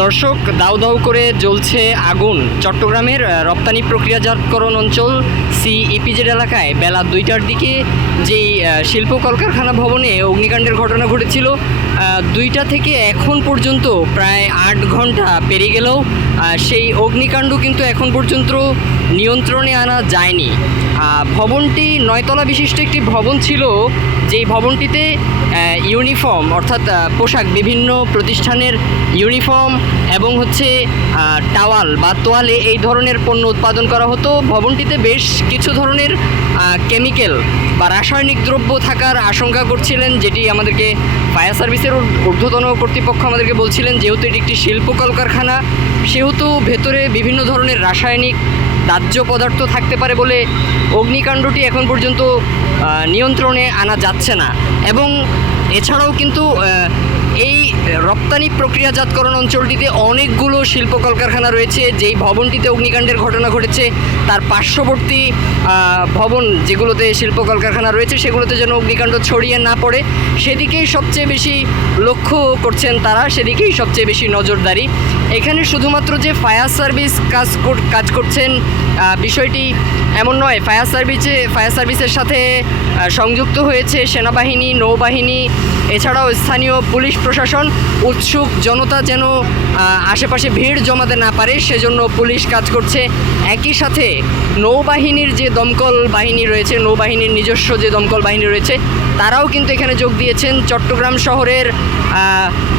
দর্শক, দাউ দাউ করে জ্বলছে আগুন। চট্টগ্রামের রপ্তানি প্রক্রিয়াজাতকরণ অঞ্চল সি ইপিজেড এলাকায় বেলা দুইটার দিকে যেই শিল্প কলকারখানা ভবনে অগ্নিকাণ্ডের ঘটনা ঘটেছিল দুইটা থেকে এখন পর্যন্ত প্রায় আট ঘণ্টা পেরে গেলেও সেই অগ্নিকাণ্ড কিন্তু এখন পর্যন্ত নিয়ন্ত্রণে আনা যায়নি। ভবনটি নয়তলা বিশিষ্ট একটি ভবন ছিল, যেই ভবনটিতে ইউনিফর্ম অর্থাৎ পোশাক বিভিন্ন প্রতিষ্ঠানের ইউনিফর্ম এবং হচ্ছে টাওয়াল বা তোয়ালে এই ধরনের পণ্য উৎপাদন করা হতো। ভবনটিতে বেশ কিছু ধরনের কেমিক্যাল বা রাসায়নিক দ্রব্য থাকার আশঙ্কা করছিলেন, যেটি আমাদেরকে ফায়ার সার্ভিসের ঊর- ঊর্ধ্বতন কর্তৃপক্ষ আমাদেরকে বলছিলেন, যেহেতু এটি একটি শিল্প কলকারখানা, সেহেতু ভেতরে বিভিন্ন ধরনের রাসায়নিক দাহ্য পদার্থ থাকতে পারে বলে অগ্নিকাণ্ডটি এখন পর্যন্ত নিয়ন্ত্রণে আনা যাচ্ছে না। এবং এছাড়াও কিন্তু এই রপ্তানি প্রক্রিয়াজাতকরণ অঞ্চলটিতে অনেকগুলো শিল্প কলকারখানা রয়েছে, যেই ভবনটিতে অগ্নিকাণ্ডের ঘটনা ঘটেছে, তার পার্শ্ববর্তী ভবন যেগুলোতে শিল্প কলকারখানা রয়েছে, সেগুলোতে যেন অগ্নিকাণ্ড ছড়িয়ে না পড়ে। সেদিকেই সবচেয়ে বেশি লক্ষ্য করছেন তারা, সেদিকেই সবচেয়ে বেশি নজরদারি। এখানে শুধুমাত্র যে ফায়ার সার্ভিস কাজ কাজ করছেন বিষয়টি এমন নয়। ফায়ার সার্ভিসে, ফায়ার সার্ভিসের সাথে সংযুক্ত হয়েছে সেনাবাহিনী, নৌবাহিনী, এছাড়াও স্থানীয় পুলিশ প্রশাসন, উৎসুক জনতা যেন আশেপাশে ভিড় জমাতে না পারে, সেজন্য পুলিশ কাজ করছে একই সাথে। নৌবাহিনীর যে দমকল বাহিনী রয়েছে, নৌবাহিনীর নিজস্ব যে দমকল বাহিনী রয়েছে, তারাও কিন্তু এখানে যোগ দিয়েছেন। চট্টগ্রাম শহরের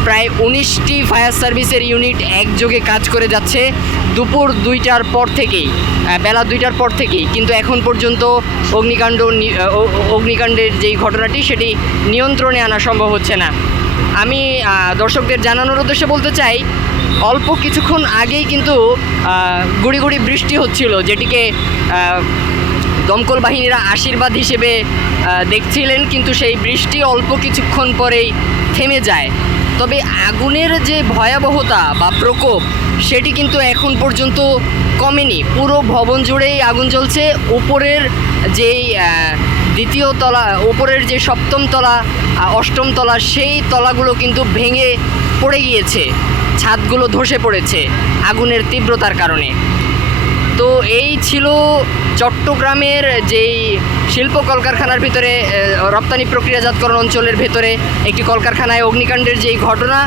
প্রায় উনিশটি ফায়ার সার্ভিসের ইউনিট একযোগে কাজ করে যাচ্ছে দুপুর দুইটার পর থেকেই বেলা দুইটার পর থেকেই। কিন্তু এখন পর্যন্ত অগ্নিকাণ্ড অগ্নিকাণ্ডের যেই ঘটনাটি, সেটি নিয়ন্ত্রণে আনা সম্ভব হচ্ছে না। আমি দর্শকদের জানানোর উদ্দেশ্যে বলতে চাই, অল্প কিছুক্ষণ আগেই কিন্তু গুড়ি গুড়ি বৃষ্টি হচ্ছিল, যেটিকে দমকল বাহিনীরা আশীর্বাদ হিসেবে দেখছিলেন, কিন্তু সেই বৃষ্টি অল্প কিছুক্ষণ পরেই থেমে যায়। তবে আগুনের যে ভয়াবহতা বা প্রকোপ, সেটি কিন্তু এখন পর্যন্ত কমেনি। পুরো ভবন জুড়েই আগুন জ্বলছে। উপরের যেই দ্বিতীয় তলা, উপরের যে সপ্তম তলা অষ্টম তলা, সেই তলাগুলো কিন্তু ভেঙে পড়ে গিয়েছে। ছাদগুলো ধসে পড়েছে আগুনের তীব্রতার কারণে। তো এই ছিল চট্টগ্রামের যেই শিল্প কলকারখানার ভিতরে রপ্তানি প্রক্রিয়াজাতকরণ অঞ্চলের ভেতরে একটি কলকারখানায় অগ্নিকাণ্ডের যেই ঘটনা,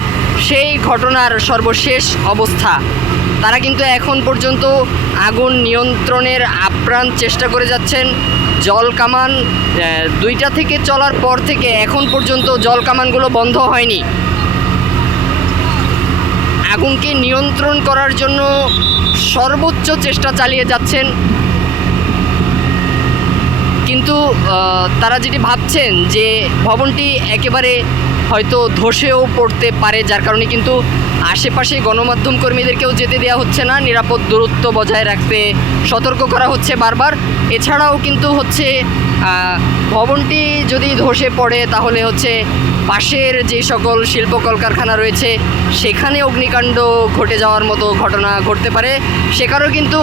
সেই ঘটনার সর্বশেষ অবস্থা। তারা কিন্তু এখন পর্যন্ত আগুন নিয়ন্ত্রণের আপ্রাণ চেষ্টা করে যাচ্ছেন। জল কামান দুইটা থেকে চলার পর থেকে এখন পর্যন্ত জল কামানগুলো বন্ধ হয়নি। আগুনকে নিয়ন্ত্রণ করার জন্য সর্বোচ্চ চেষ্টা চালিয়ে যাচ্ছেন। কিন্তু তারা যেটি ভাবছেন যে ভবনটি একেবারে হয়তো ধসেও পড়তে পারে, যার কারণে কিন্তু আশেপাশে গণমাধ্যম কর্মীদেরকেও যেতে দেওয়া হচ্ছে না। নিরাপদ দূরত্ব বজায় রাখতে সতর্ক করা হচ্ছে বারবার। এছাড়াও কিন্তু হচ্ছে ভবনটি যদি ধসে পড়ে তাহলে হচ্ছে পাশের যে সকল শিল্প কলকারখানা রয়েছে, সেখানে অগ্নিকাণ্ড ঘটে যাওয়ার মতো ঘটনা ঘটতে পারে। সেখানেও কিন্তু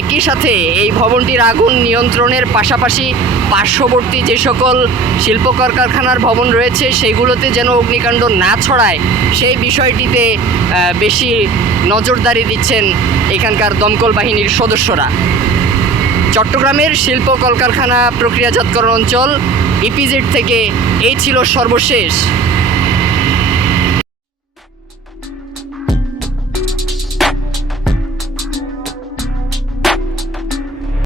একই সাথে এই ভবনটির আগুন নিয়ন্ত্রণের পাশাপাশি পার্শ্ববর্তী যে সকল শিল্প কলকারখানার ভবন রয়েছে, সেগুলোতে যেন অগ্নিকাণ্ড না ছড়ায়, সেই বিষয়টিতে বেশি নজরদারি দিচ্ছেন এখানকার দমকল বাহিনীর সদস্যরা। চট্টগ্রামের শিল্প কলকারখানা প্রক্রিয়াজাতকরণ অঞ্চল ইপিজেড থেকে এই ছিল সর্বশেষ।